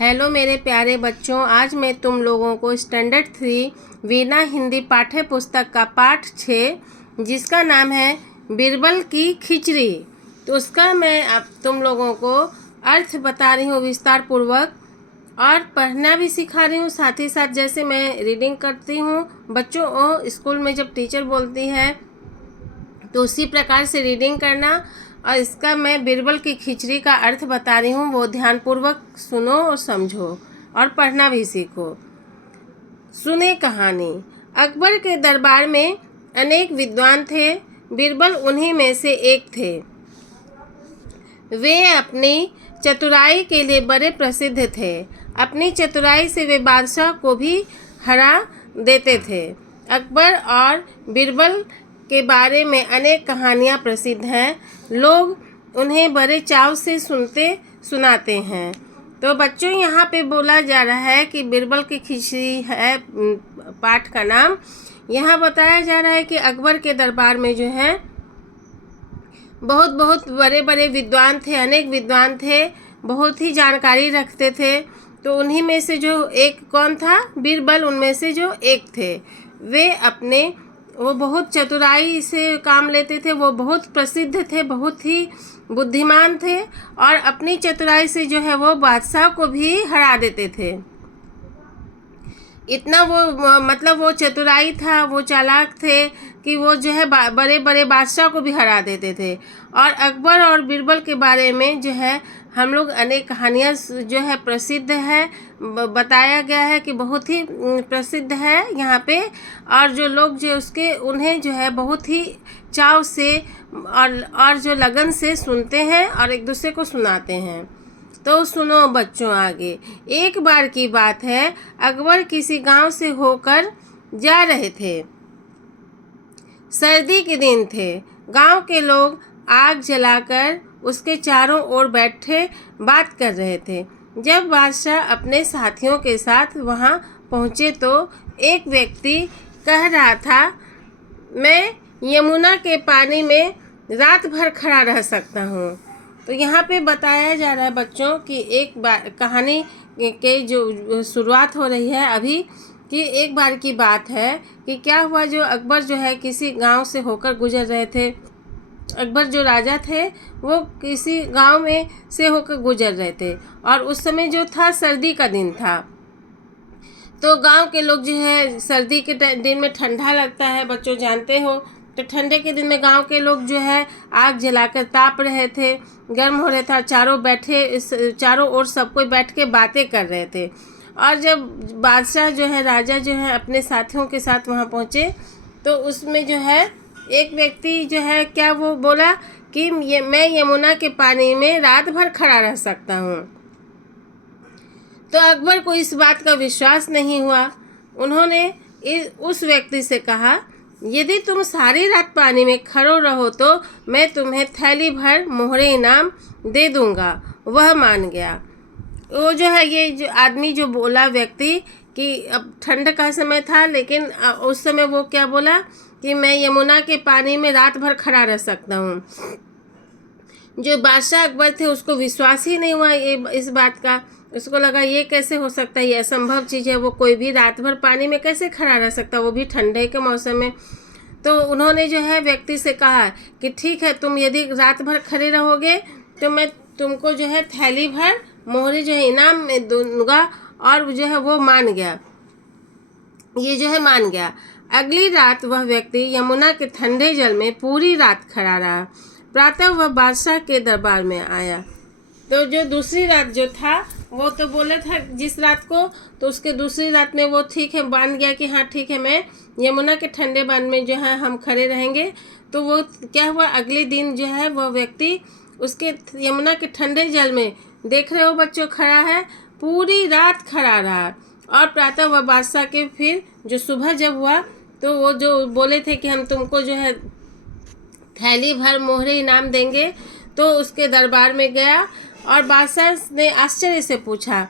Hello मेरे प्यारे बच्चों, आज मैं तुम लोगों को स्टैंडर्ड 3 वीणा हिंदी पाठ्य पुस्तक का पाठ 6 जिसका नाम है बीरबल की खिचड़ी, तो उसका मैं अब तुम लोगों को अर्थ बता रही हूँ विस्तार पूर्वक और पढ़ना भी सिखा रही हूँ। साथ ही साथ जैसे मैं रीडिंग करती हूँ बच्चों स्कूल में जब टीचर बोलती है तो उसी प्रकार से रीडिंग करना। और इसका मैं बीरबल की खिचड़ी का अर्थ बता रही हूँ, वो ध्यानपूर्वक सुनो और समझो और पढ़ना भी सीखो। सुने कहानी। अकबर के दरबार में अनेक विद्वान थे, बीरबल उन्हीं में से एक थे। वे अपनी चतुराई के लिए बड़े प्रसिद्ध थे। अपनी चतुराई से वे बादशाह को भी हरा देते थे। अकबर और बीरबल के बारे में अनेक कहानियाँ प्रसिद्ध हैं। लोग उन्हें बड़े चाव से सुनाते हैं। तो बच्चों, यहाँ पे बोला जा रहा है कि बीरबल की खिचड़ी है पाठ का नाम। यहाँ बताया जा रहा है कि अकबर के दरबार में जो है बहुत बड़े बड़े विद्वान थे, अनेक विद्वान थे, बहुत ही जानकारी रखते थे। तो उन्हीं में से जो एक कौन था, बीरबल उनमें से जो एक थे। वो बहुत चतुराई से काम लेते थे, वो बहुत प्रसिद्ध थे, बहुत ही बुद्धिमान थे और अपनी चतुराई से जो है वो बादशाह को भी हरा देते थे। इतना वो चतुराई था, वो चालाक थे कि वो जो है बड़े बड़े बादशाह को भी हरा देते थे। और अकबर और बीरबल के बारे में जो है हम लोग अनेक कहानियाँ जो है प्रसिद्ध है, बताया गया है कि बहुत ही प्रसिद्ध है यहाँ पे। और जो लोग जो उन्हें जो है बहुत ही चाव से और जो लगन से सुनते हैं और एक दूसरे को सुनाते हैं। तो सुनो बच्चों आगे। एक बार की बात है, अकबर किसी गांव से होकर जा रहे थे। सर्दी के दिन थे। गांव के लोग आग जलाकर उसके चारों ओर बैठे बात कर रहे थे। जब बादशाह अपने साथियों के साथ वहां पहुंचे तो एक व्यक्ति कह रहा था, मैं यमुना के पानी में रात भर खड़ा रह सकता हूँ। तो यहाँ पे बताया जा रहा है बच्चों कि एक बार कहानी के जो शुरुआत हो रही है अभी, कि एक बार की बात है कि क्या हुआ, जो अकबर जो है किसी गांव से होकर गुजर रहे थे। अकबर जो राजा थे वो किसी गांव में से होकर गुजर रहे थे और उस समय जो था सर्दी का दिन था। तो गांव के लोग जो है, सर्दी के दिन में ठंडा लगता है बच्चों, जानते हो। तो ठंडे के दिन में गांव के लोग जो है आग जलाकर ताप रहे थे, गर्म हो रहा था, चारों ओर सब कोई बैठ के बातें कर रहे थे। और जब बादशाह जो है, राजा जो है अपने साथियों के साथ वहां पहुंचे तो उसमें जो है एक व्यक्ति जो है क्या वो बोला कि मैं यमुना के पानी में रात भर खड़ा रह सकता हूँ। तो अकबर को इस बात का विश्वास नहीं हुआ। उन्होंने उस व्यक्ति से कहा, यदि तुम सारी रात पानी में खड़ो रहो तो मैं तुम्हें थैली भर मोहरे इनाम दे दूंगा। वह मान गया। वो जो है ये जो आदमी जो बोला व्यक्ति कि अब ठंड का समय था, लेकिन उस समय वो क्या बोला कि मैं यमुना के पानी में रात भर खड़ा रह सकता हूँ। जो बादशाह अकबर थे उसको विश्वास ही नहीं हुआ इस बात का। उसको लगा ये कैसे हो सकता है, ये असंभव चीज़ है, वो कोई भी रात भर पानी में कैसे खड़ा रह सकता, वो भी ठंडे के मौसम में। तो उन्होंने जो है व्यक्ति से कहा कि ठीक है, तुम यदि रात भर खड़े रहोगे तो मैं तुमको जो है थैली भर मोहरे जो है इनाम में दूंगा। और जो है वो मान गया, ये जो है मान गया। अगली रात वह व्यक्ति यमुना के ठंडे जल में पूरी रात खड़ा रहा। प्रातः वह बादशाह के दरबार में आया। तो जो दूसरी रात जो था वो तो बोले था जिस रात को, तो उसके दूसरी रात में वो ठीक है मान गया कि हाँ ठीक है, मैं यमुना के ठंडे पानी में जो है हम खड़े रहेंगे। तो वो क्या हुआ, अगले दिन जो है वह व्यक्ति उसके यमुना के ठंडे जल में, देख रहे हो बच्चों, खड़ा है, पूरी रात खड़ा रहा। और प्रातः वह बादशाह के फिर जो सुबह जब हुआ तो वो जो बोले थे कि हम तुमको जो है थैली भर मोहरे इनाम देंगे, तो उसके दरबार में गया और बादशाह ने आश्चर्य से पूछा,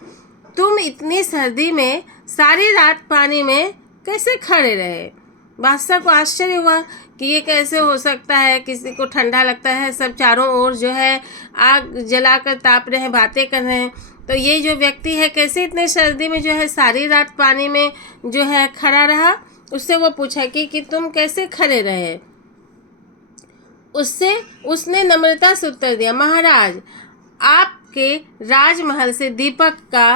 तुम इतनी सर्दी में सारी रात पानी में कैसे खड़े रहे। बादशाह को आश्चर्य हुआ कि ये कैसे हो सकता है, किसी को ठंडा लगता है, सब चारों ओर जो है आग जलाकर ताप रहे हैं, बातें कर रहे हैं। तो ये जो व्यक्ति है कैसे इतने सर्दी में जो है सारी रात पानी में जो है खड़ा रहा। उससे वो पूछा कि तुम कैसे खड़े रहे। उसने नम्रता से उत्तर दिया, महाराज, आपके राजमहल से दीपक का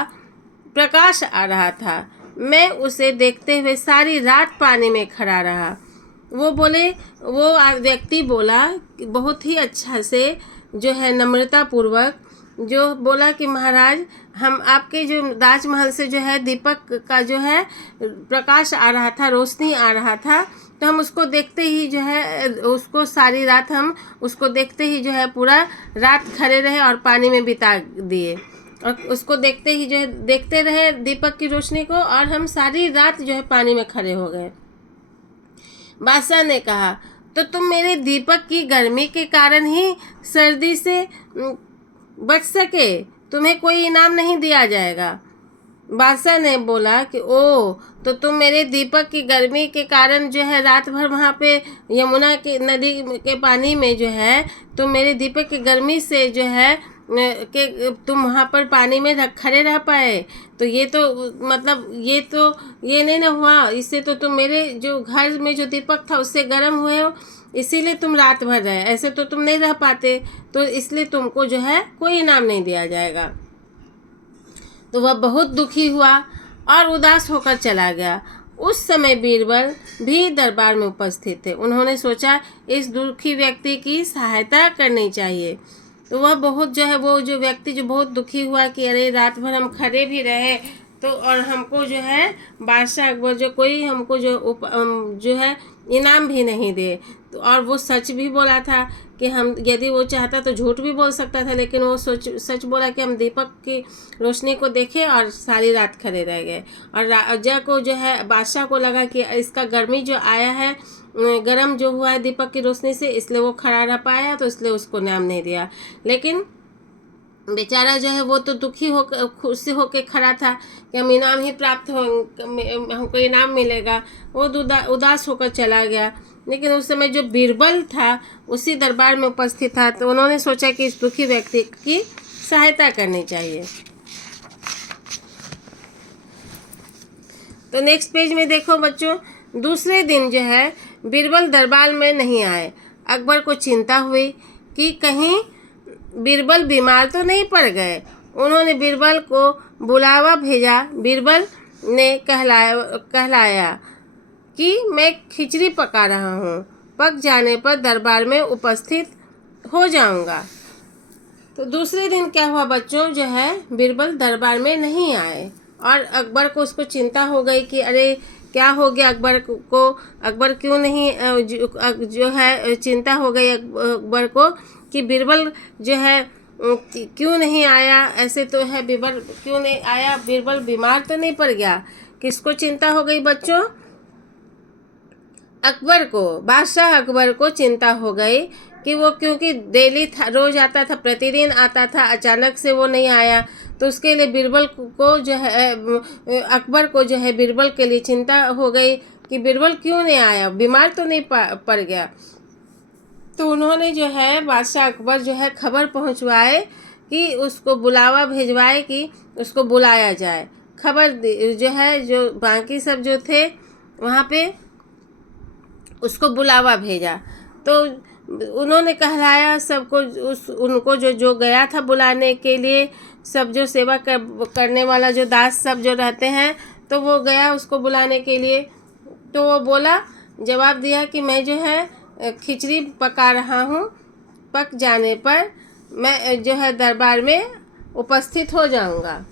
प्रकाश आ रहा था, मैं उसे देखते हुए सारी रात पानी में खड़ा रहा। वो व्यक्ति बोला बहुत ही अच्छा से जो है नम्रता पूर्वक जो बोला कि महाराज, हम आपके जो राजमहल से जो है दीपक का जो है प्रकाश आ रहा था, रोशनी आ रहा था, तो हम उसको देखते ही जो है उसको सारी रात हम उसको देखते ही जो है पूरा रात खड़े रहे और पानी में बिता दिए और उसको देखते ही जो है देखते रहे दीपक की रोशनी को, और हम सारी रात जो है पानी में खड़े हो गए। बादशाह ने कहा, तो तुम मेरे दीपक की गर्मी के कारण ही सर्दी से बच सके, तुम्हें कोई इनाम नहीं दिया जाएगा। बादशाह ने बोला कि तो तुम मेरे दीपक की गर्मी के कारण जो है रात भर वहाँ पे यमुना की नदी के पानी में जो है तुम मेरे दीपक की गर्मी से जो है कि तुम वहाँ पर पानी में खड़े रह पाए, तो ये तो मतलब ये नहीं ना हुआ। इससे तो तुम मेरे जो घर में जो दीपक था उससे गर्म हुए हो, इसीलिए तुम रात भर रहे, ऐसे तो तुम नहीं रह पाते, तो इसलिए तुमको जो है कोई इनाम नहीं दिया जाएगा। तो वह बहुत दुखी हुआ और उदास होकर चला गया। उस समय बीरबल भी दरबार में उपस्थित थे। उन्होंने सोचा इस दुखी व्यक्ति की सहायता करनी चाहिए। तो वह बहुत जो है वो जो व्यक्ति जो बहुत दुखी हुआ कि अरे रात भर हम खड़े भी रहे तो और हमको जो है बादशाह अकबर जो कोई हमको जो है इनाम भी नहीं दे। तो और वो सच भी बोला था कि हम यदि वो चाहता तो झूठ भी बोल सकता था, लेकिन वो सच बोला कि हम दीपक की रोशनी को देखे और सारी रात खड़े रह गए। और राजा को जो है बादशाह को लगा कि इसका गर्मी जो आया है गरम जो हुआ है दीपक की रोशनी से, इसलिए वो खड़ा रह पाया, तो इसलिए उसको इनाम नहीं दिया। लेकिन बेचारा जो है वो तो दुखी होकर खुशी होकर खड़ा था कि हम इनाम ही प्राप्त हो, हमको इनाम मिलेगा। वो उदास होकर चला गया। लेकिन उस समय जो बीरबल था उसी दरबार में उपस्थित था, तो उन्होंने सोचा कि इस दुखी व्यक्ति की सहायता करनी चाहिए। तो नेक्स्ट पेज में देखो बच्चों, दूसरे दिन जो है बीरबल दरबार में नहीं आए। अकबर को चिंता हुई कि कहीं बीरबल बीमार तो नहीं पड़ गए। उन्होंने बीरबल को बुलावा भेजा। बीरबल ने कहलाया कि मैं खिचड़ी पका रहा हूँ, पक जाने पर दरबार में उपस्थित हो जाऊँगा। तो दूसरे दिन क्या हुआ बच्चों, जो है बीरबल दरबार में नहीं आए और अकबर को उसको चिंता हो गई कि अरे क्या हो गया अकबर क्यों नहीं जो है चिंता हो गई अकबर को कि बीरबल जो है क्यों नहीं आया। ऐसे तो है बीरबल क्यों नहीं आया, बीरबल बीमार तो नहीं पड़ गया। किसको चिंता हो गई बच्चों? अकबर को, बादशाह अकबर को चिंता हो गई कि वो क्योंकि डेली था, रोज आता था, प्रतिदिन आता था, अचानक से वो नहीं आया, तो उसके लिए बीरबल को जो है अकबर को जो है बीरबल के लिए चिंता हो गई कि बीरबल क्यों नहीं आया, बीमार तो नहीं पड़ गया। तो उन्होंने जो है बादशाह अकबर जो है खबर पहुंचवाए कि उसको बुलावा भेजवाए कि उसको बुलाया जाए। खबर जो है जो बाकी सब जो थे वहाँ पे उसको बुलावा भेजा। तो उन्होंने कहलाया सबको, उनको जो गया था बुलाने के लिए, सब जो सेवा करने वाला जो दास सब जो रहते हैं, तो वो गया उसको बुलाने के लिए। तो वो बोला, जवाब दिया कि मैं जो है खिचड़ी पका रहा हूँ, पक जाने पर मैं जो है दरबार में उपस्थित हो जाऊँगा।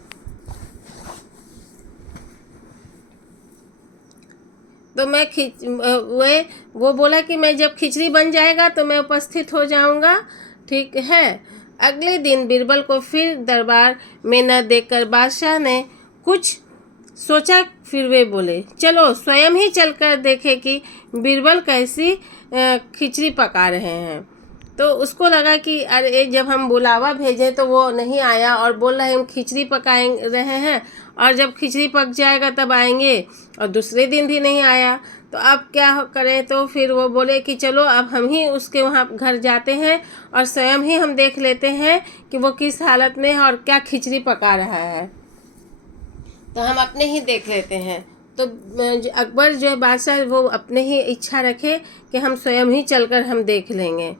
तो मैं वो बोला कि मैं जब खिचड़ी बन जाएगा तो मैं उपस्थित हो जाऊंगा, ठीक है। अगले दिन बीरबल को फिर दरबार में न देखकर बादशाह ने कुछ सोचा, फिर वे बोले, चलो स्वयं ही चलकर देखें कि बीरबल कैसी खिचड़ी पका रहे हैं। तो उसको लगा कि अरे जब हम बुलावा भेजें तो वो नहीं आया और बोल रहे हम खिचड़ी पकाए रहे हैं और जब खिचड़ी पक जाएगा तब आएंगे, और दूसरे दिन भी नहीं आया। तो अब क्या करें? तो फिर वो बोले कि चलो अब हम ही उसके वहाँ घर जाते हैं और स्वयं ही हम देख लेते हैं कि वो किस हालत में है और क्या खिचड़ी पका रहा है, तो हम अपने ही देख लेते हैं। तो अकबर जो है बादशाह वो अपने ही इच्छा रखे कि हम स्वयं ही चलकर हम देख लेंगे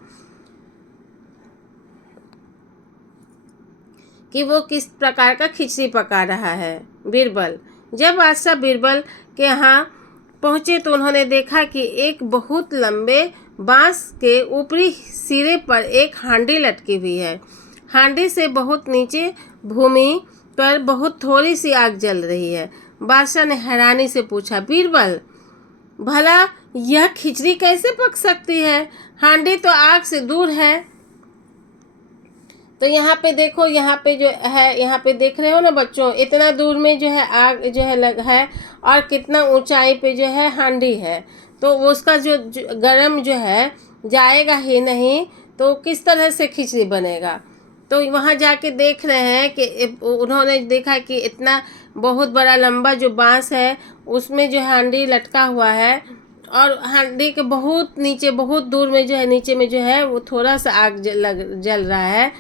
कि वो किस प्रकार का खिचड़ी पका रहा है। बीरबल, जब बादशाह बीरबल के यहाँ पहुँचे तो उन्होंने देखा कि एक बहुत लंबे बांस के ऊपरी सिरे पर एक हांडी लटकी हुई है। हांडी से बहुत नीचे भूमि पर बहुत थोड़ी सी आग जल रही है। बादशाह ने हैरानी से पूछा, बीरबल, भला यह खिचड़ी कैसे पक सकती है? हांडी तो आग से दूर है। तो यहाँ पे देखो, यहाँ पे जो है, यहाँ पे देख रहे हो ना बच्चों, इतना दूर में जो है आग जो है लग है और कितना ऊंचाई पे जो है हांडी है, तो वो उसका जो गरम जो है जाएगा ही नहीं, तो किस तरह से खिचड़ी बनेगा। तो वहाँ जाके देख रहे हैं कि उन्होंने देखा कि इतना बहुत बड़ा लंबा जो बांस है उसमें जो हांडी लटका हुआ है और हांडी के बहुत नीचे, बहुत दूर में जो है, नीचे में जो है वो थोड़ा सा आग जल रहा है।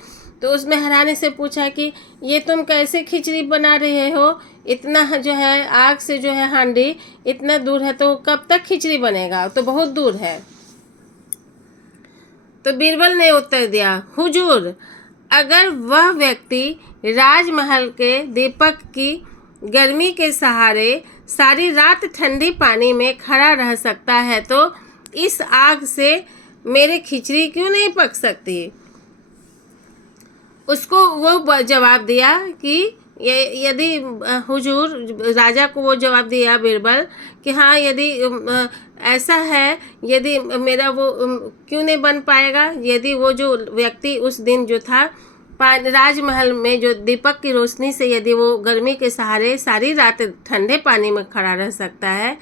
तो उसमें हैरानी से पूछा कि ये तुम कैसे खिचड़ी बना रहे हो? इतना जो है आग से जो है हांडी इतना दूर है, तो कब तक खिचड़ी बनेगा? तो बहुत दूर है। तो बीरबल ने उत्तर दिया, हुजूर, अगर वह व्यक्ति राजमहल के दीपक की गर्मी के सहारे सारी रात ठंडी पानी में खड़ा रह सकता है, तो इस आग से मेरी खिचड़ी क्यों नहीं पक सकती? उसको वो जवाब दिया कि यदि हुजूर, राजा को वो जवाब दिया बीरबल कि हाँ, यदि ऐसा है, यदि मेरा वो क्यों नहीं बन पाएगा? यदि वो जो व्यक्ति उस दिन जो था राजमहल में जो दीपक की रोशनी से यदि वो गर्मी के सहारे सारी रात ठंडे पानी में खड़ा रह सकता है,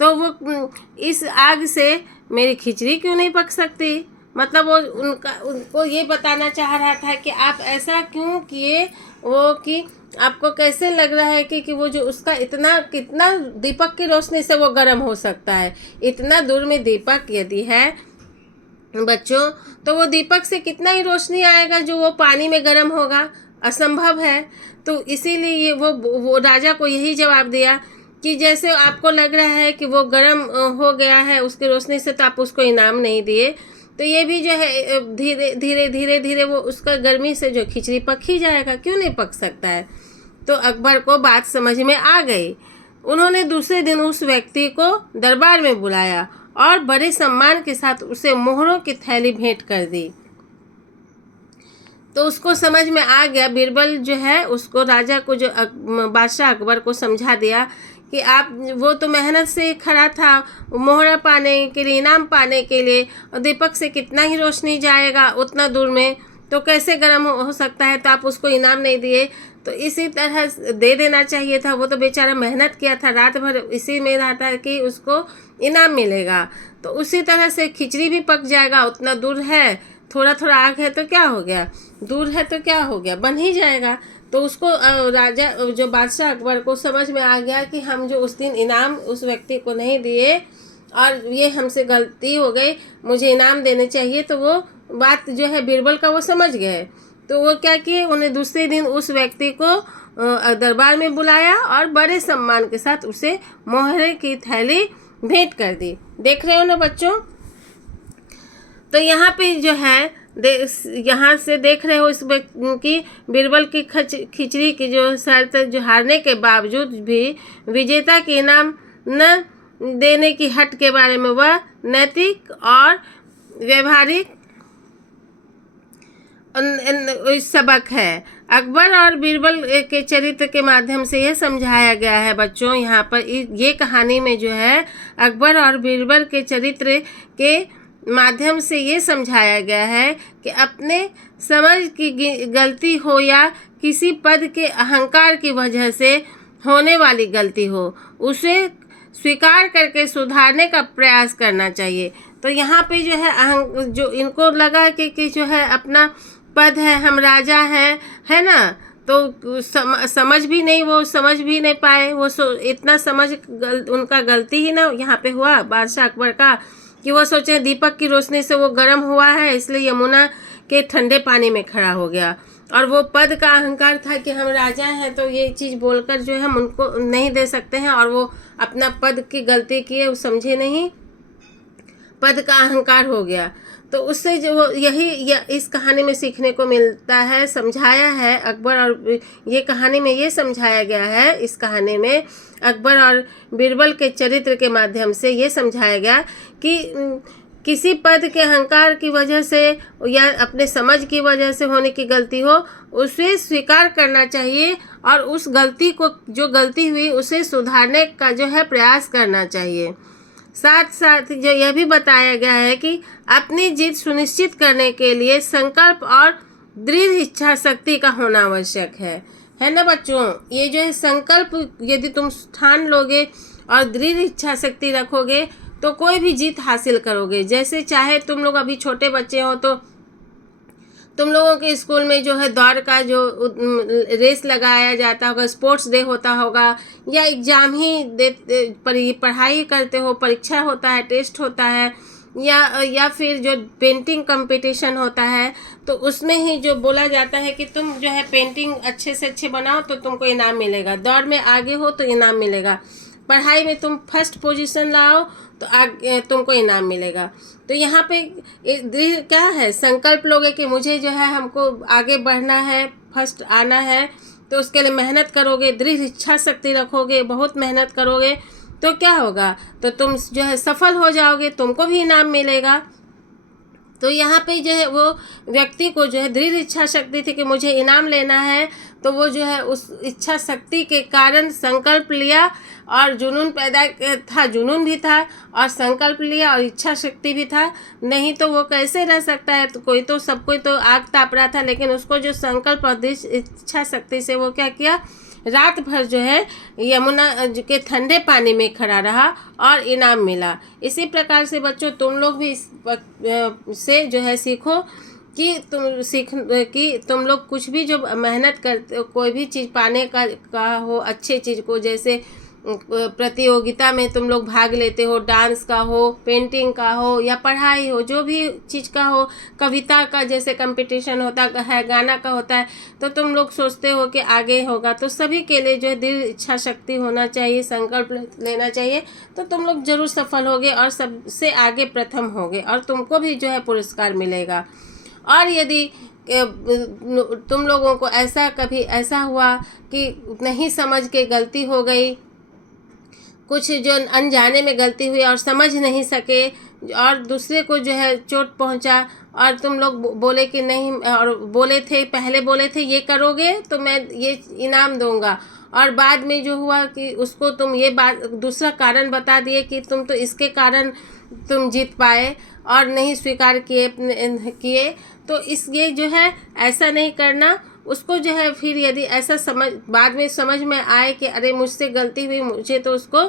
तो वो इस आग से मेरी खिचड़ी क्यों नहीं पक सकती? मतलब वो उनको ये बताना चाह रहा था कि आप ऐसा क्यों किए, वो कि आपको कैसे लग रहा है कि वो जो उसका इतना कितना दीपक की रोशनी से वो गर्म हो सकता है। इतना दूर में दीपक यदि है बच्चों, तो वो दीपक से कितना ही रोशनी आएगा जो वो पानी में गर्म होगा? असंभव है। तो इसीलिए वो राजा को यही जवाब दिया कि जैसे आपको लग रहा है कि वो गर्म हो गया है उसकी रोशनी से, तो आप उसको इनाम नहीं दिए, तो ये भी जो है धीरे धीरे धीरे धीरे वो उसका गर्मी से जो खिचड़ी पक ही जाएगा, क्यों नहीं पक सकता है। तो अकबर को बात समझ में आ गई। उन्होंने दूसरे दिन उस व्यक्ति को दरबार में बुलाया और बड़े सम्मान के साथ उसे मोहरों की थैली भेंट कर दी। तो उसको समझ में आ गया, बीरबल जो है उसको राजा को जो बादशाह अकबर को समझा दिया कि आप, वो तो मेहनत से खड़ा था मोहरा पाने के लिए, इनाम पाने के लिए, और दीपक से कितना ही रोशनी जाएगा उतना दूर में, तो कैसे गर्म हो सकता है? तो आप उसको इनाम नहीं दिए। तो इसी तरह दे देना चाहिए था, वो तो बेचारा मेहनत किया था, रात भर इसी में रहा था कि उसको इनाम मिलेगा। तो उसी तरह से खिचड़ी भी पक जाएगा, उतना दूर है, थोड़ा थोड़ा आग है तो क्या हो गया, दूर है तो क्या हो गया, बन ही जाएगा। तो उसको राजा जो बादशाह अकबर को समझ में आ गया कि हम जो उस दिन इनाम उस व्यक्ति को नहीं दिए और ये हमसे गलती हो गई, मुझे इनाम देने चाहिए। तो वो बात जो है बीरबल का वो समझ गए। तो वो क्या किए, उन्हें दूसरे दिन उस व्यक्ति को दरबार में बुलाया और बड़े सम्मान के साथ उसे मोहरे की थैली भेंट कर दी। देख रहे हो ना बच्चों? तो यहाँ पे जो है यहाँ से देख रहे हो इसमें कि बीरबल की खिचड़ी की जो शर्त जो हारने के बावजूद भी विजेता के इनाम न देने की हट के बारे में वह नैतिक और व्यवहारिक सबक है। अकबर और बीरबल के चरित्र के माध्यम से यह समझाया गया है बच्चों, यहाँ पर ये कहानी में जो है अकबर और बीरबल के चरित्र के माध्यम से ये समझाया गया है कि अपने समझ की गलती हो या किसी पद के अहंकार की वजह से होने वाली गलती हो, उसे स्वीकार करके सुधारने का प्रयास करना चाहिए। तो यहाँ पे जो है जो इनको लगा कि जो है अपना पद है, हम राजा हैं, है ना, तो समझ भी नहीं, वो समझ भी नहीं पाए, वो इतना समझ उनका गलती ही ना यहाँ पे हुआ बादशाह अकबर का, कि वो सोचे दीपक की रोशनी से वो गर्म हुआ है, इसलिए यमुना के ठंडे पानी में खड़ा हो गया। और वो पद का अहंकार था कि हम राजा हैं, तो ये चीज़ बोलकर जो है हम उनको नहीं दे सकते हैं, और वो अपना पद की गलती किए, वो समझे नहीं, पद का अहंकार हो गया। तो उससे जो इस कहानी में सीखने को मिलता है, समझाया है अकबर, और ये कहानी में ये समझाया गया है, इस कहानी में अकबर और बीरबल के चरित्र के माध्यम से ये समझाया गया कि किसी पद के अहंकार की वजह से या अपने समझ की वजह से होने की गलती हो, उसे स्वीकार करना चाहिए, और उस गलती को, जो गलती हुई उसे सुधारने का जो है प्रयास करना चाहिए। साथ साथ जो यह भी बताया गया है कि अपनी जीत सुनिश्चित करने के लिए संकल्प और दृढ़ इच्छा शक्ति का होना आवश्यक है ना बच्चों। ये जो है संकल्प यदि तुम ठान लोगे और दृढ़ इच्छा शक्ति रखोगे तो कोई भी जीत हासिल करोगे। जैसे चाहे तुम लोग अभी छोटे बच्चे हो तो तुम लोगों के स्कूल में जो है दौड़ का जो रेस लगाया जाता होगा, स्पोर्ट्स डे होता होगा, या एग्ज़ाम ही पढ़ाई करते हो, परीक्षा होता है, टेस्ट होता है, या फिर जो पेंटिंग कंपटीशन होता है, तो उसमें ही जो बोला जाता है कि तुम जो है पेंटिंग अच्छे से अच्छे बनाओ तो तुमको इनाम मिलेगा, दौड़ में आगे हो तो इनाम मिलेगा, पढ़ाई में तुम फर्स्ट पोजीशन लाओ तो आगे तुमको इनाम मिलेगा। तो यहाँ पे दृढ़ क्या है, संकल्प लोगे कि मुझे जो है हमको आगे बढ़ना है, फर्स्ट आना है, तो उसके लिए मेहनत करोगे, दृढ़ इच्छा शक्ति रखोगे, बहुत मेहनत करोगे, तो क्या होगा, तो तुम जो है सफल हो जाओगे, तुमको भी इनाम मिलेगा। तो यहाँ पे जो है वो व्यक्ति को जो है दृढ़ इच्छा शक्ति थी कि मुझे इनाम लेना है, तो वो जो है उस इच्छा शक्ति के कारण संकल्प लिया, और जुनून पैदा था, जुनून भी था और संकल्प लिया और इच्छा शक्ति भी था, नहीं तो वो कैसे रह सकता है। तो सब कोई तो आग ताप रहा था, लेकिन उसको जो संकल्प और दृढ़ इच्छा शक्ति से वो क्या किया, रात भर जो है यमुना के ठंडे पानी में खड़ा रहा और इनाम मिला। इसी प्रकार से बच्चों तुम लोग भी से जो है सीखो कि तुम लोग कुछ भी जो मेहनत करते हो, कोई भी चीज़ पाने का हो, अच्छे चीज़ को, जैसे प्रतियोगिता में तुम लोग भाग लेते हो, डांस का हो, पेंटिंग का हो, या पढ़ाई हो, जो भी चीज़ का हो, कविता का जैसे कंपटीशन होता है, गाना का होता है, तो तुम लोग सोचते हो कि आगे होगा, तो सभी के लिए जो है दृढ़ इच्छा शक्ति होना चाहिए, संकल्प लेना चाहिए, तो तुम लोग जरूर सफल होगे और सबसे आगे प्रथम होगे, और तुमको भी जो है पुरस्कार मिलेगा। और यदि तुम लोगों को कभी ऐसा हुआ कि नहीं समझ के गलती हो गई, कुछ जो अनजाने में गलती हुई और समझ नहीं सके, और दूसरे को जो है चोट पहुंचा, और तुम लोग बोले कि नहीं, और पहले बोले थे ये करोगे तो मैं ये इनाम दूंगा, और बाद में जो हुआ कि उसको तुम ये बात दूसरा कारण बता दिए कि तुम तो इसके कारण तुम जीत पाए और नहीं स्वीकार किए, तो ये जो है ऐसा नहीं करना। उसको जो है फिर यदि ऐसा बाद में समझ में आए कि अरे मुझसे गलती हुई, मुझे तो उसको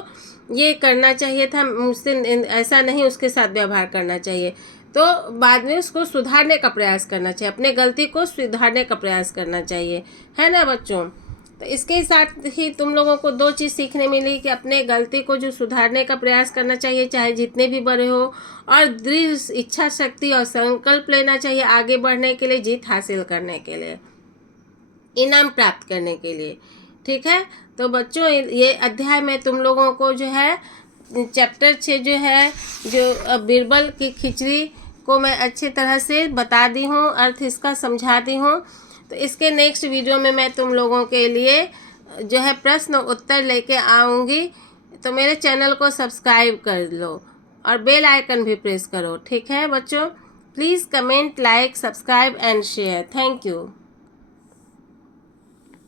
ये करना चाहिए था, मुझसे ऐसा नहीं उसके साथ व्यवहार करना चाहिए, तो बाद में उसको सुधारने का प्रयास करना चाहिए, अपने गलती को सुधारने का प्रयास करना चाहिए, है ना बच्चों। तो इसके साथ ही तुम लोगों को 2 चीज़ सीखने मिली कि अपने गलती को जो सुधारने का प्रयास करना चाहिए, चाहे जितने भी बड़े हो, और दृढ़ इच्छा शक्ति और संकल्प लेना चाहिए आगे बढ़ने के लिए, जीत हासिल करने के लिए, इनाम प्राप्त करने के लिए। ठीक है, तो बच्चों ये अध्याय में तुम लोगों को जो है चैप्टर 6 जो है, जो बीरबल की खिचड़ी को मैं अच्छी तरह से बता दी हूँ, अर्थ इसका समझा दी हूँ। तो इसके नेक्स्ट वीडियो में मैं तुम लोगों के लिए जो है प्रश्न उत्तर लेके आऊँगी, तो मेरे चैनल को सब्सक्राइब कर लो और बेल आइकन भी प्रेस करो। ठीक है बच्चों, please comment, like, subscribe and share. Thank you.